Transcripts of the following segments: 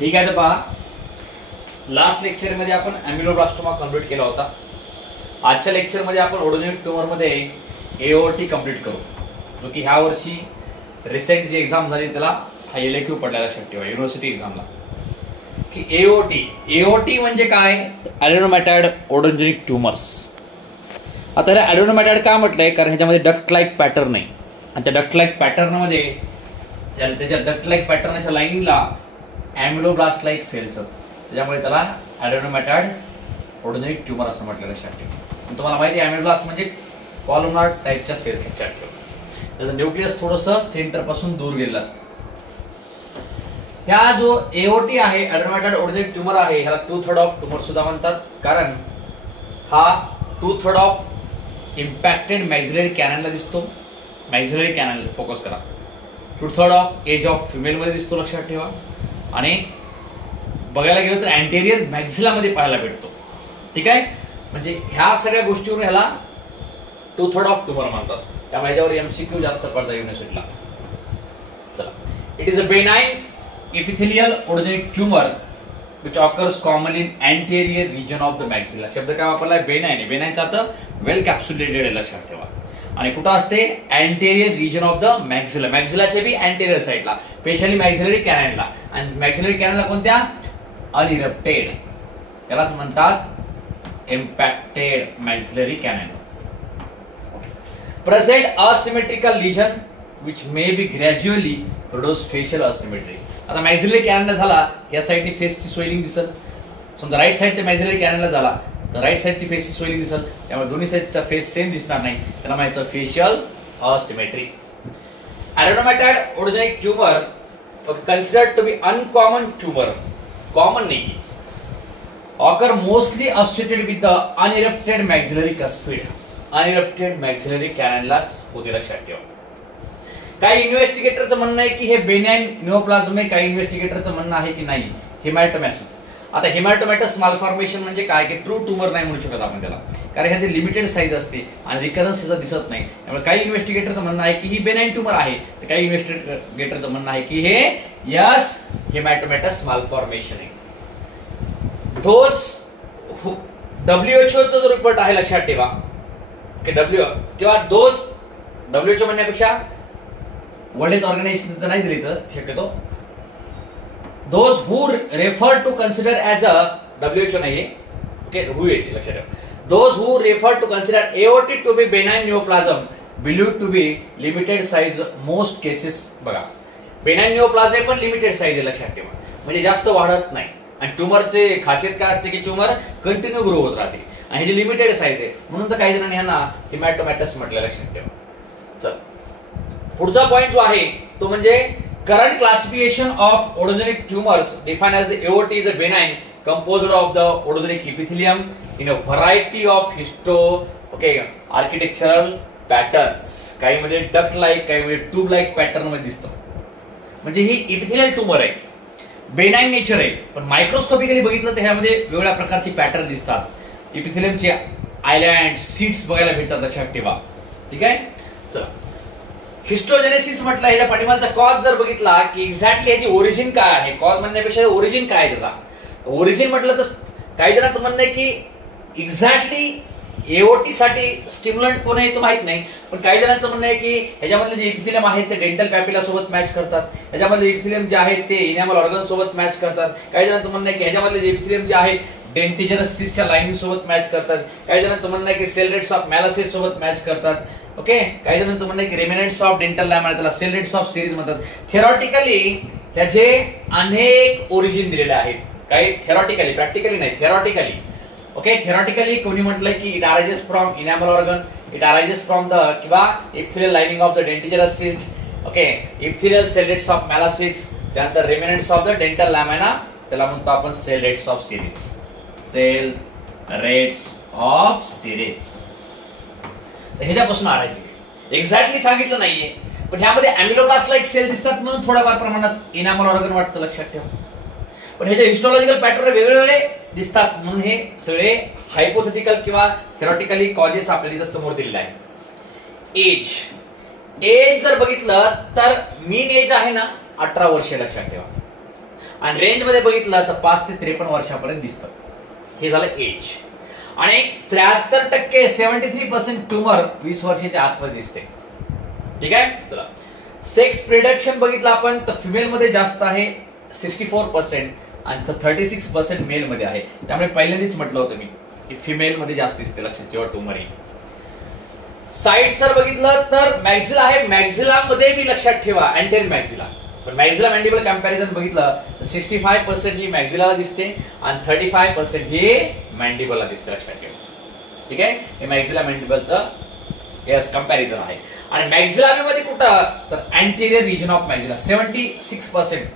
ठीक आहे. तर पहा, लास्ट लेक्चरमध्ये आपण अॅमिलोब्लास्टोमा कंप्लीट केला होता. आजच्या लेक्चरमध्ये आपण ओडोजेनिक ट्यूमरमध्ये एओटी कंप्लीट करू, जो की ह्या वर्षी रिसेंट जी एक्झाम झाली त्याला हा एलएक्यू पडला. लक्षात ठेवा युनिव्हर्सिटी एक्झामला की एओटी म्हणजे काय, ॲडेनोमॅटाइड ओडोजेनिक ट्यूमर्स. आता ह्याला ॲडेनोमॅटाइड का म्हटलंय, कारण ह्याच्यामध्ये डक्ट लाईक पॅटर्न आहे आणि त्या डक्ट लाईक पॅटर्नमध्ये त्याच्या डक्ट लाईक पॅटर्नच्या लाईनला ॲमिलोब्लास्ट लाईक सेल्स, त्याच्यामुळे त्याला ॲडेनोमॅटाइड ओडोजेनिक ट्यूमर असं म्हटलं. लक्षात ठेवा. तुम्हाला माहिती आहे ॲमिलोब्लास्ट म्हणजे कॉलमनार टाईपच्या सेल्स. लक्षात ठेवा. त्याचं न्यूक्लियस थोडंसं सेंटरपासून दूर गेलेलं असतं. ह्या जो एओटी आहे, ॲडेनोमॅटाइड ओडोजेनिक ट्यूमर आहे, ह्याला 2/3 ऑफ ट्यूमर सुद्धा म्हणतात, कारण हा 2/3 ऑफ इम्पॅक्टेड मॅक्झिलरी कॅनलला दिसतो. मॅक्झिलरी कॅनल फोकस करा. 2/3 ऑफ एज ऑफ फिमेल मध्ये दिसतो. लक्षात ठेवा. आणि बघायला गेलं तर अँटेरियर मॅक्झिलामध्ये पाहायला भेटतो. ठीक आहे. म्हणजे ह्या सगळ्या गोष्टीवर ह्याला 2/3 ऑफ ट्यूमर म्हणतात. त्यामुळे ह्याच्यावर एमसीक्यू जास्त पडतात युनिव्हर्सिटीला. चला, it is a benign epithelial odontogenic tumour which occurs commonly in anterior region of the maxilla. शब्द काय वापरलाय, बेनाइन. बेनाइनचा अर्थ वेल कॅप्सुलेटेड आहे. लक्षात ठेवा. आणि कुठं असते, anterior region of the maxilla. मॅक्झिलाच्या बी अँटेरियर साइडला, स्पेशली मॅक्झिलरी कॅनलला. आणि मॅक्झिलरी कॅनलला कोणत्या, अनइरप्टेड, त्यालाच म्हणतात impacted maxillary canal. Present asymmetrical lesion which may be gradually produce facial asymmetry. आता मॅक्झिलरी कॅनलला झाला, या साइडनी फेसची स्वेलिंग दिसल. समजा राईट साइडच्या मॅक्झिलरी कॅनलला झाला तर राईट साइडची फेसची स्वेलिंग दिसल. त्यामुळे दोन्ही साइडचा फेस सेम दिसणार नाही. त्याला म्हणायचं facial asymmetry. Adenomatoid odontogenic tumour considered to be uncommon tumour, common नाही, occur mostly associated with the unerupted maxillary cuspid. Unerupted maxillary कॅनललाच होते. लक्षात ठेवा. काही इन्व्हेस्टिगेटरचं म्हणणं आहे की हे बेनाइन निओप्लाझम आहे, काही इन्व्हेस्टिगेटरचं म्हणणं आहे की नाही हेमॅटोमॅस. आता हेमॅटोमॅटस मालफॉर्मेशन म्हणजे काय, की ट्रू ट्यूमर नाही म्हणू शकत आपण त्याला, कारण ह्याची लिमिटेड साईज असते आणि रिकरन्स ह्याचा दिसत नाही. त्यामुळे काही इन्व्हेस्टिगेटरचं म्हणणं आहे की ही बेनाइन ट्यूमर आहे, तर काही इन्व्हेस्टिगेटरचं म्हणणं आहे की हे यस हेमॅटोमॅटस मालफॉर्मेशन आहे. WHO चा जो रिपोर्ट आहे, लक्षात ठेवा की WHO म्हणण्यापेक्षा वर्ल्ड हेल्थ ऑर्गनायझेशन नाही दिली तर शक्यतो those who refer to consider as a, WHO नाहीये, ओके, हू येते. लक्षात ठेवा. Those who refer to consider AOT to be benign neoplasm believe to be limited size most cases. बघा, बेनाइन निओप्लाझम पण लिमिटेड साइज आहे. लक्षात ठेवा. म्हणजे जास्त वाढत नाही. आणि ट्यूमरचे खासियत काय असते की ट्यूमर कंटिन्यू ग्रो होत राहते आणि ह्याची लिमिटेड साइज आहे, म्हणून तर काही जणांनी ह्यांना हेमॅटोमॅटस म्हटलं. लक्षात ठेवा. चल, पुढचा पॉइंट जो आहे तो म्हणजे current classification of odontogenic tumours defined as the AOT is a benign composed of the odogenic epithelium in a variety of architectural patterns. काही मध्ये डक्ट लाईक, काही मध्ये ट्यूब लाईक पॅटर्न मध्ये दिसतं. म्हणजे ही इपिथेलियल ट्यूमर आहे, बेनाइन नेचर आहे, पण मायक्रोस्कोपिकली बघितलं तर ह्यामध्ये वेगवेगळ्या प्रकारची पॅटर्न दिसतात. इपिथेलियमचे आयलँड, सीट्स बघायला भेटतात. लक्षात ठेवा. ठीक आहे. चला, हिस्टोजेनेसिस म्हटलं, ह्याच्या पाठीमागचा कॉज जर बघितला की एक्झॅक्टली ह्याची ओरिजिन काय आहे, कॉज म्हणण्यापेक्षा ओरिजिन काय आहे त्याचा. ओरिजिन म्हटलं तर काही जणांचं म्हणणं आहे की एक्झॅक्टली एओटी साठी स्टिम्युलंट कोण आहे तो माहित नाही, पण काही जणांचं म्हणणं आहे की ह्याच्यामधले जे इपिथेलियम आहेत ते डेंटल पॅपिला सोबत मॅच करतात. ह्याच्यामधले इपिथेलियम जे आहेत ते इनॅमल ऑर्गन सोबत मॅच करतात. काही जणांचं म्हणणं आहे की ह्याच्यामधले जे इपिथेलियम जे आहेत डेंटिजनस सिस्टच्या लाईनिंग सोबत मॅच करतात. काही जणांचं म्हणणं आहे की सेल रेट्स ऑफ मॅलासेस सोबत मॅच करतात. ओके, काही जणांचं म्हणणं आहे की रेमिनंट्स ऑफ डेंटल लॅम, त्याला सेल रेट्स ऑफ सिरीज म्हणतात. थेरॉटिकली त्याचे अनेक ओरिजिन दिलेले आहेत. काही थेरॉटिकली, प्रॅक्टिकली नाही, थेरॉटिकली. ओके, थेरॉटिकली कोणी म्हटलंय की it arises from enamel organ, it arises from the किंवा epithelial lining of the dentigerous cyst. Okay, epithelial cell rests of Malassez, त्यानंतर रेमिनंट्स ऑफ द डेंटल लॅम आहे ना, त्याला म्हणतो आपण cell rests of Serres. Cell rests of series ह्याच्यापासून आरायचे. Exactly सांगितलं नाहीये, पण ह्यामध्ये अॅमिलोब्लास्ट लाईक सेल दिसतात म्हणून थोड्याफार प्रमाणात इनॅमल ऑर्गन वाटतं. लक्षात ठेवा. पण ह्याचे हिस्टोलॉजिकल पॅटर्न वेगवेगळे दिसतात, म्हणून हे सगळे हायपोथेटिकल किंवा थेरॉटिकली कॉजेस आपल्याला इथं समोर दिलेले आहेत. एज जर बघितलं तर मीन एज आहे ना 18 वर्षे. लक्षात ठेवा. आणि रेंज मध्ये बघितलं तर 5 ते 53 वर्षापर्यंत दिसतं. हे झालं एज. आणि 73% 73% ट्युमर 20 वर्षाच्या आतमध्ये दिसते. ठीक आहे. चला, सेक्स प्रिडक्शन बघितलं आपण तर फिमेल मध्ये जास्त आहे 64% आणि 36% मेल मध्ये आहे. त्यामुळे पहिल्यांदाच म्हटलं होतं मी की फिमेल मध्ये जास्त दिसते, लक्षात ठेवा ट्युमर ही. साइड जर बघितलं तर मॅक्झिला आहे, मॅक्झिला मध्ये मी लक्षात ठेवा अँटेरियर मॅक्झिला. पण मॅक्झिला मॅन्डिबल कंपॅरिझन बघितलं तर 65% ही मॅक्झिलाला दिसते आणि 35% हे मॅन्डिबलला दिसते, लक्षात ठेवा. ठीक आहे. हे मॅक्झिला मॅन्डिबलचं यस कंपॅरिझन आहे. आणि मॅक्झिला मध्ये कुठं तर अँटेरियर रिजन ऑफ मॅक्झिला 76%.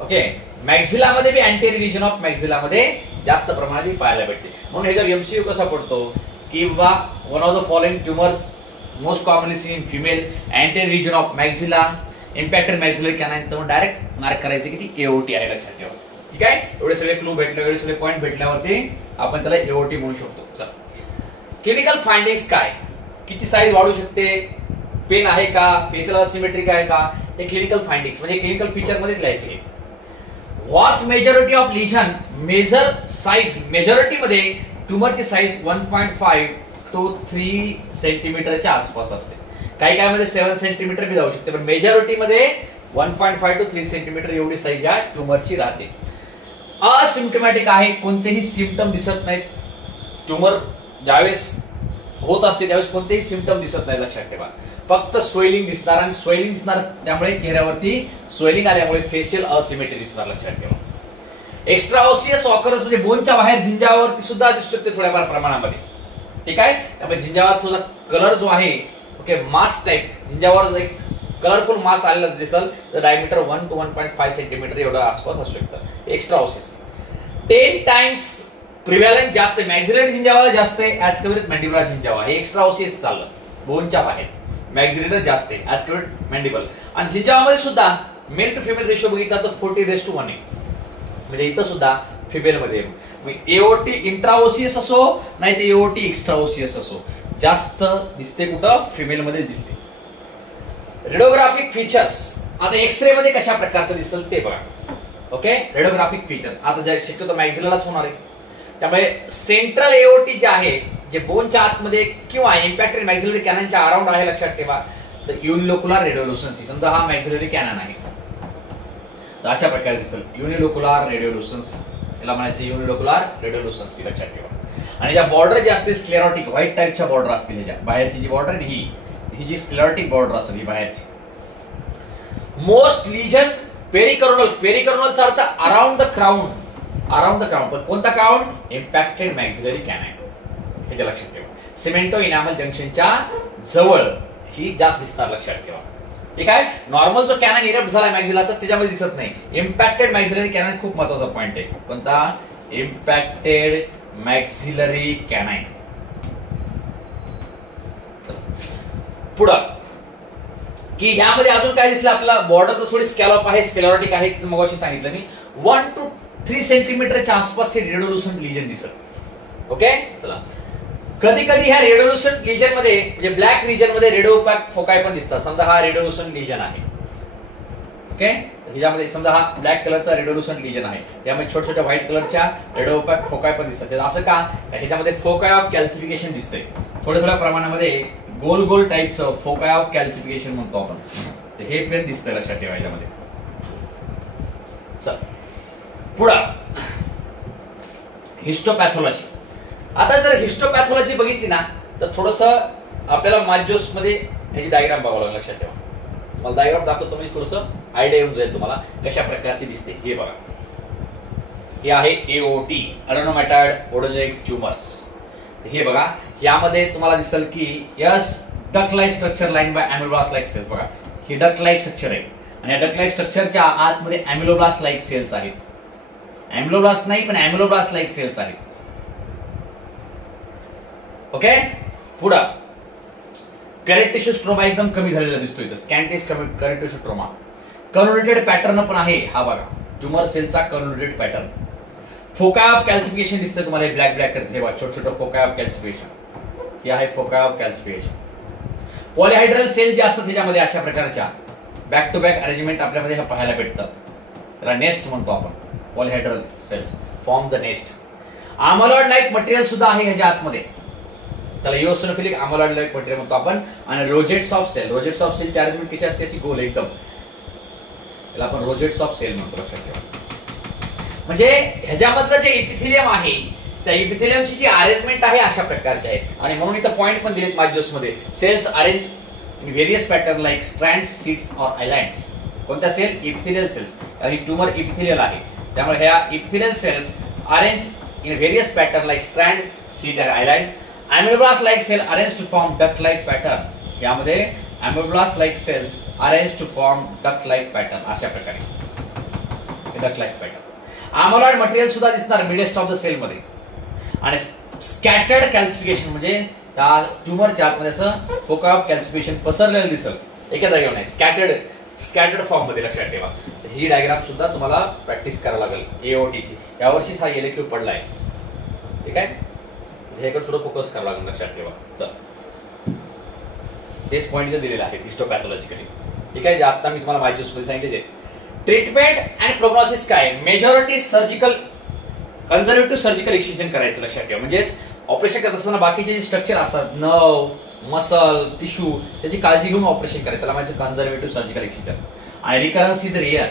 ओके. मॅक्झिला मध्ये बी अँटेरियर रिजन ऑफ मॅक्झिला मध्ये जास्त प्रमाणात पाहायला भेटते. म्हणून ह्याच्यावर एमसीयू कसा पडतो की बाबा one of the following tumours most commonly seen in female anterior region of maxilla impacted maxillary canine, तर डायरेक्ट मार्क करायचे की ती एओटी आहे, लक्षात ठेवा. ठीक आहे. एवढे सगळे क्लू भेटले, एवढे सगळे पॉईंट भेटल्यावरती आपण त्याला एओटी म्हणू शकतो. चला, क्लिनिकल फाइंडिंग्स काय, किती साईज वाढू शकते, पेन आहे का, फेशियल असिमेट्रिक आहे का, हे क्लिनिकल फाइंडिंग्स म्हणजे क्लिनिकल फीचर मध्येच लिहायचे. Vast majority of lesion major size, majority मध्ये ट्युमरची साइज 1.5 to 3 सेंटीमीटरच्या आसपास असते. काही काय मध्ये 7 सेंटीमीटर बी जाऊ शकते, पण मेजॉरिटी मध्ये 1.5 to 3 सेंटीमीटर एवढी साइज या ट्युमरची राहते. असिम्प्टोमॅटिक आहे, कोणतेही सिम्पटम दिसत नाहीत. ट्युमर ज्यावेळेस होत असते त्यावेळेस कोणतेही सिम्पटम दिसत नाही, लक्षात ठेवा. फक्त स्वेलिंग दिसणार आणि स्वेलिंग दिसणार, त्यामुळे चेहऱ्यावरती स्वेलिंग आल्यामुळे फेशियल असिमेट्री दिसणार, लक्षात ठेवा. एक्स्ट्राओसियस ऑकरन्स म्हणजे बोनच्या बाहेर झिंजावरती सुद्धा दिसू शकते थोड्याफार प्रमाणामध्ये. ठीक आहे. त्यामुळे झिंजावर तुझा कलर जो आहे ओके मास टाइप झिंजावर एक कलरफुल मास आलेला दिसेल तर डायमीटर 1 to 1.5 सेंटीमीटर एवढं आसपास असू शकतं. एक्स्ट्राओसियस 10 टाइम्स प्रिव्हॅलंट जास्त मॅक्झिलरी झिंजावाला जास्त आहे ऍज कम्पेअर मॅन्डिबुलर झिंजावा. हे एक्स्ट्राओसियस चाललं बोनच्या बाहेर, मॅक्झिलरी जास्त आहे ऍज कम्पेअर मॅन्डिबल. आणि झिंजावामध्ये सुद्धा मेल टू फिमेल रेशो बघितला तर 40:1 आहे, म्हणजे इथं सुद्धा फिमेल मध्ये एओटी इंट्राओसियस असो नाही तर एओटी एक्स्ट्राओसियस असो जास्त दिसते कुठं फिमेल मध्ये दिसते. रेडिओग्राफिक फीचर्स आता एक्सरे मध्ये कशा प्रकारचं दिसेल ते बघा. ओके. रेडिओग्राफिक फीचर आता शक्यतो मॅक्झिलालाच होणार आहे, त्यामुळे सेंट्रल एओटी जे आहे जे बोनच्या आतमध्ये किंवा इम्पॅक्टेड मॅक्झिलरी कॅननच्या अराउंड आहे, लक्षात ठेवा. तर युनिलोकुलर रेडिओलुसन्सी, समजा हा मॅक्झिलरी कॅनन आहे तर अशा प्रकारे दिसेल युनिलोकुलर रेडिओलुसन्स, याला म्हणायचं युनिलोकुलर रेडिओलुसन्सी, लक्षात ठेवा. आणि ज्या बॉर्डर जे असते स्क्लेरोटिक व्हाईट टाइपच्या बॉर्डर असतील, ह्याच्या बाहेरची जी बॉर्डर ही जी स्क्लेरोटिक बॉर्डर असेल ही बाहेरची. मोस्ट लिजन पेरिकॉर्नल, पेरिकॉर्नलचा अर्थ around the crown, around the crown. पण कोणता क्राउन? इम्पॅक्टेड मॅक्झिलरी कॅनाइन, हे लक्षात ठेवा. सिमेंटो इनामल जंक्शनच्या जवळ ही जास्त दिसणार, लक्षात ठेवा. ठीक आहे. नॉर्मल जो कॅनाइन इरप्ट झाला मॅक्झिलाचा त्याच्यामध्ये दिसत नाही. इम्पॅक्टेड मॅक्झिलरी कॅनाइन खूप महत्वाचा पॉइंट आहे. कोणता? Impacted maxillary कॅनाइन. पुढं की ह्यामध्ये अजून काय दिसलं आपल्याला, बॉर्डर तर थोडी स्कॅलॉप आहे, स्क्लेरोटिक आहे, मगाशी सांगितलं मी. 1 to 3 सेंटीमीटरच्या आसपास हे रेडिओलुसंट लिजन दिसत. ओके. चला, कधी कधी ह्या रेडिओलुसंट लिजन मध्ये म्हणजे ब्लॅक रिजन मध्ये रेडिओपॅक फोकाय पण दिसतात. समजा हा रेडिओलुसंट लिजन आहे. ओके. ह्याच्यामध्ये समजा हा ब्लॅक कलरचा रेडिओलुसंट लिजन आहे, त्यामध्ये छोट्या छोट्या व्हाईट कलरच्या रेडिओपॅक फोकाय पण दिसतात. असं का? ह्याच्यामध्ये फोकाय ऑफ कॅल्सिफिकेशन दिसतंय थोड्या थोड्या प्रमाणामध्ये, गोल गोल टाइपचं फोकाय ऑफ कॅल्सिफिकेशन म्हणतो आपण, हे पेन दिसतंय, लक्षात ठेवा याच्यामध्ये. चल पुढं हिस्टोपॅथॉलॉजी. आता जर हिस्टोपॅथॉलॉजी बघितली ना तर थोडस आपल्याला माजोस मध्ये ह्याची डायग्राम बघावं लागेल, लक्षात ठेवा. मला डायग्राम दाखवतो म्हणजे थोडस आयडिया येऊन जाईल तुम्हाला कशा प्रकारची दिसते. हे बघा, हे आहे एओटी, अडेनोमॅटॉइड ओडोजेनिक ट्युमर्स. हे बघा, यामध्ये तुम्हाला दिसेल की yes duct like structure line by ameloblast like cells. बघा, ही डक लाईक स्ट्रक्चर आहे आणि या डक लाईक स्ट्रक्चरच्या आतमध्ये अॅमिलोब्लास्ट लाईक सेल्स आहेत. अॅमिलोब्लास्ट नाही पण अॅमिलोब्लास्ट लाईक सेल्स आहेत. ओके. पुढं कनेक्टिव्ह टिश्यू स्ट्रोमा एकदम कमी झालेला दिसतो इथं, स्कॅन्टिस कनेक्टिव्ह टिश्यू स्ट्रोमा. कन्व्होल्युटेड पॅटर्न पण आहे, हा बघा ट्युमर सेलचा कन्व्होल्युटेड पॅटर्न. फोकाय ऑफ कॅल्सिफिकेशन दिसतं तुम्हाला, ब्लॅक ब्लॅक हे बघा छोट छोट फोकाय ऑफ कॅल्सिफिकेशन. हे आहे फोकाय ऑफ कॅल्सिफिकेशन. पॉलिहायड्रल सेल जे असतात त्याच्यामध्ये अशा प्रकारच्या बॅक टू बॅक अरेंजमेंट आपल्यामध्ये पाहायला भेटतात, त्याला नेस्ट म्हणतो आपण. Polyhedral cells form the nest. Amyloid like material सुद्धा आहे ह्याच्या आतमध्ये, त्याला इओसिनोफिलिक आमोलॉइड लाईक मटेरियल म्हणतो आपण. आणि rosettes of cell, rosettes of सेलची अरेंजमेंट कशी असते, अशी गोल एकदम, त्याला आपण रोजेट्स ऑफ सेल म्हणतो, लक्षात ठेवा. म्हणजे ह्याच्यामधलं जे इपिथिलियम आहे त्या इपिथिलियमची जी अरेंजमेंट आहे अशा प्रकारची आहे. आणि म्हणून इथं पॉइंट पण दिलेत माझ्या मध्ये, cells arrange in various pattern like strands, sheets or islands. कोणत्या सेल? Epithelial cells. ही ट्यूमर इपिथिलियल आहे, त्यामुळे ह्या epithelial cells arrange in various pattern like strand, sheet and island. Ameloblast like cell arrange to form duct like pattern. यामध्ये ameloblast like cells arrange to form duct like pattern, अशा प्रकारे duct like pattern. Amyloid material सुद्धा दिसणार midst of the sale मध्ये. आणि scattered कॅल्सिफिकेशन म्हणजे त्या ट्यूमरच्या आतमध्ये असं फोका ऑफ कॅल्सिफिकेशन पसरलेलं दिसल, एका जागेवर नाही, स्कॅटर्ड फॉर्म मध्ये, लक्षात ठेवा. ही डायग्राम सुद्धा तुम्हाला प्रॅक्टिस करावं लागेल एओटीची. यावर्षीच हा इलेक्टिव्ह पडलाय, ठीक आहे. ह्याकडे थोडं फोकस करावं लागेल, लक्षात ठेवा. चल, तेच पॉईंट दिलेले आहेत हिस्टोपॅथॉलॉजिकली, ठीक आहे, जे आता मी तुम्हाला माहिती सांगितले. ट्रीटमेंट अँड प्रोग्नोसिस काय? मेजॉरिटी सर्जिकल, कन्झर्वेटिव्ह सर्जिकल एक्ससिजन करायचं, लक्षात ठेवा. म्हणजेच ऑपरेशन करत असताना बाकीचे जे स्ट्रक्चर असतात, नर्व, मसल, टिश्यू, त्याची काळजी घेऊन ऑपरेशन करायचं, त्याला म्हणजे कन्झर्वेटिव्ह सर्जिकल एक्ससिजन. आणि recurrence is rare.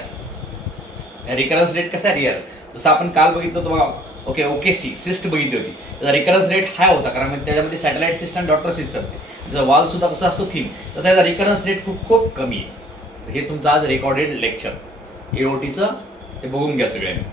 Recurrence rate कसा आहे? रिअर. जसं आपण काल बघितलं तुम्हाला, ओकेसी सिस्ट बघितली होती, त्याचा रिकरन्स रेट हाय होता, कारण त्याच्यामध्ये सॅटेलाइट सिस्ट आणि डॉक्टर सिस्ट असते, त्याचा वाल सुद्धा कसा असतो? थिन. तसा याचा रिकरन्स रेट खूप कमी आहे. हे तुमचं आज रेकॉर्डेड लेक्चर एओटीचं, ते बघून घ्या सगळ्यांनी.